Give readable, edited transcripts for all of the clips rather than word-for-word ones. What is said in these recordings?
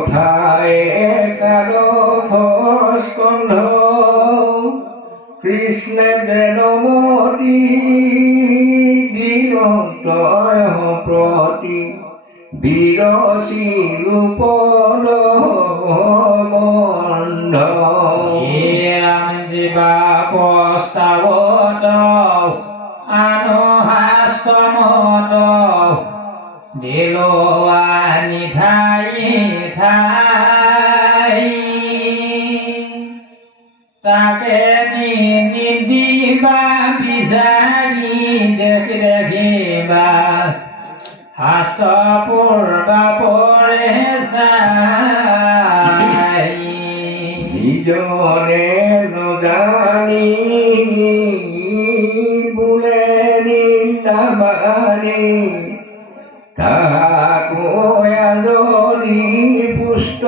কথায় একাদশ স্কন্ধ কৃষ্ণে যেন মতি দিনতয় প্ৰতি বিৰচি ৰূপদ বন্ধ ৰাম জীৱা প্ৰস্তাৱত আনুহাস্তমত দিলোৱা নিঠাই ঠাই তাকে নিদিবা বিচাৰি দেখিবা শাস্ত্ৰ পূৰ্বা পৰে চাই নিজনে নজানি বোলে নিন্দাবানি কাকো এজনী পুষ্ট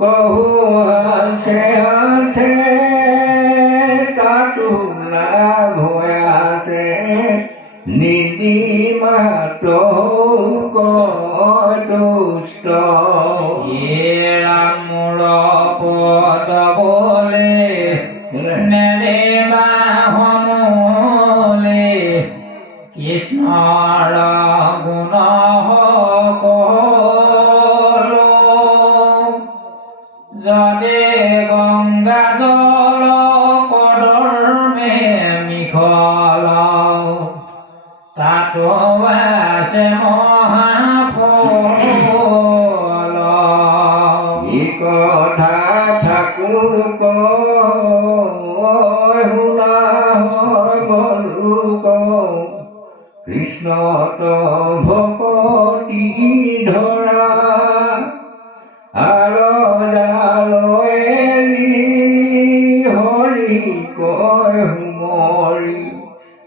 কহু আছে তাতো লাভ হৈ আছে নিদি মাত্ৰ কতুষ্ট ৰাম মোৰ পদ বলে নেদেবা সমলে কৃষ্ণৰ গুণ সকলো যতে গংগা জল কদৰ্মে মিখল তাতো আছে মহাফল ই কথা ঠাকুৰ কয় শুনা হয় বলো কৃষ্ণত ভকতি ধৰা আৰজালৈ হৰি কয় হুমৰি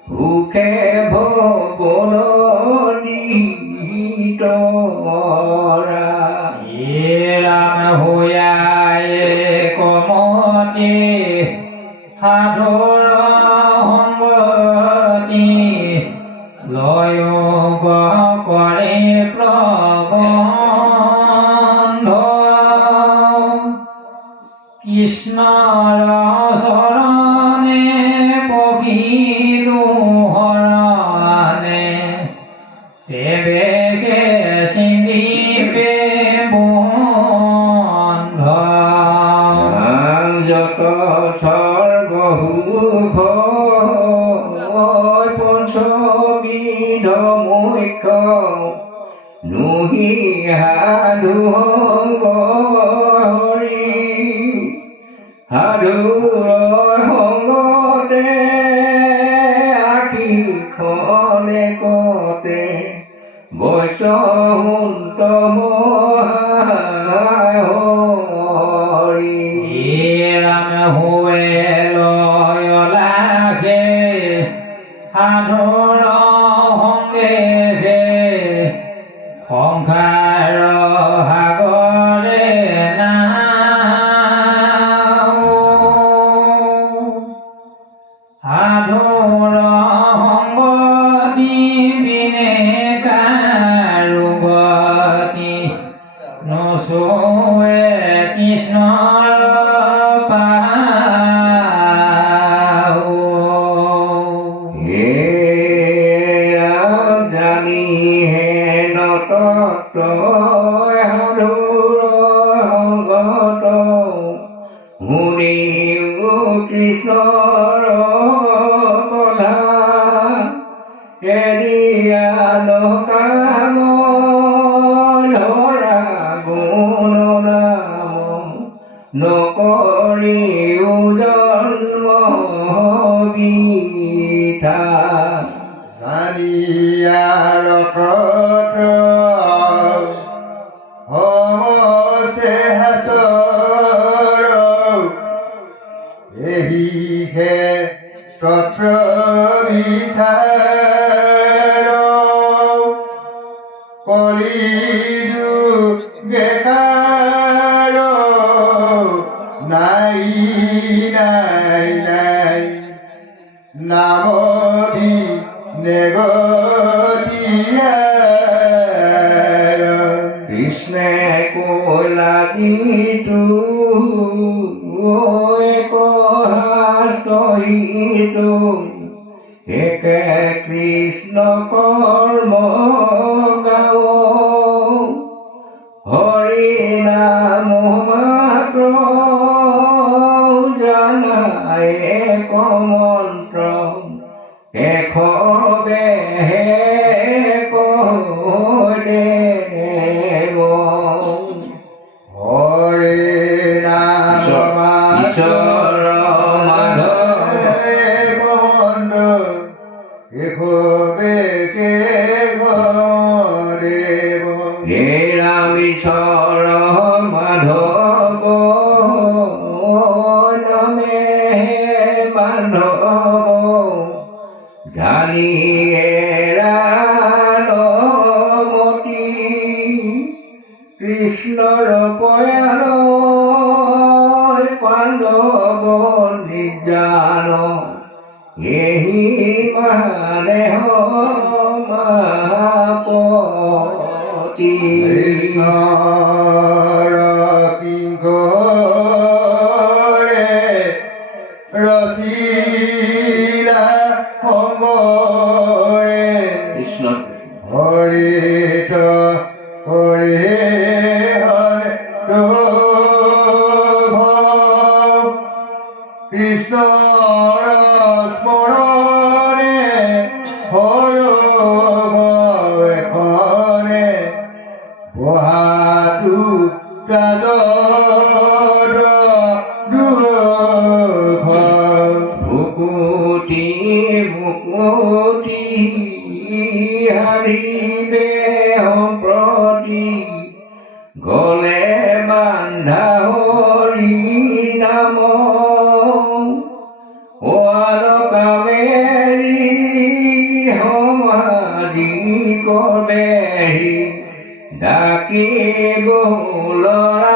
সুখে ভৱননি তৰা ৰাম হৈয়াই কমতি সাধুৰ সংগতি লয় কৰে প্ৰবন্ধ কৃষ্ণৰ চৰণে পবিলো হৰণে তেবেকে চিন্দিবে বন্ধ যত স্বৰ্গসুখ পঞ্চবিধ মুখ্য নুহি সাধু হৰি সাধুৰ সংগতে আশীখনে কতে বৈষ্ণৱ হৰি ৰাম হৈ লয় লাগে সাধুৰ সংগে সংসাৰ সাগৰে নাও সাধুৰ সংগতি বিনে কাৰো গতি নচোৱে কৃষ্ণৰ পাও জানি হে নতত্ব সাধুৰ সংগত শুনিও কৃষ্ণৰ কথা এৰিয়া নকাম ধৰা গুণ নাম নকৰিও জন্ম বিথা জানিয়াৰ অৰ্থ সমস্তে হাতৰ এহিহে তত্ৰ বিচাৰ কলিযুগে কাৰ নাই নাই নাই নামধি নেগতিয়াৰ কৃষ্ণে ধৰ্ম গাও হৰি নাম মাত্ৰ জানাই এক মন্ত্ৰ এশবেহে দেৱ হৰে নাম ঈশ্বৰ মাধৱ বন্ধু এশবেকে দেৱ হে ৰাম ঈশ্বৰ মাধৱ নামে মাধৱ জানি মতি কৃষ্ণৰ পয়াল পাণ্ডৱ নিৰ্জান এহি মহাদেহ মহাপতি কৃষ্ণৰ কিংকৰে ৰচিলা সংগৰে কৃষ্ণ হৰিত হৰে হৰে কৃষ্ণৰ স্মৰণে হৰ ভয়খনে বহাটো প্ৰাজৰ দুখ ভুকুটি ভুকুটি হাৰিবে সম্প্ৰতি গলে বান্ধা হৰি নাম কামেৰি সমাধি কবেহি ডাকি বহু ল'ৰা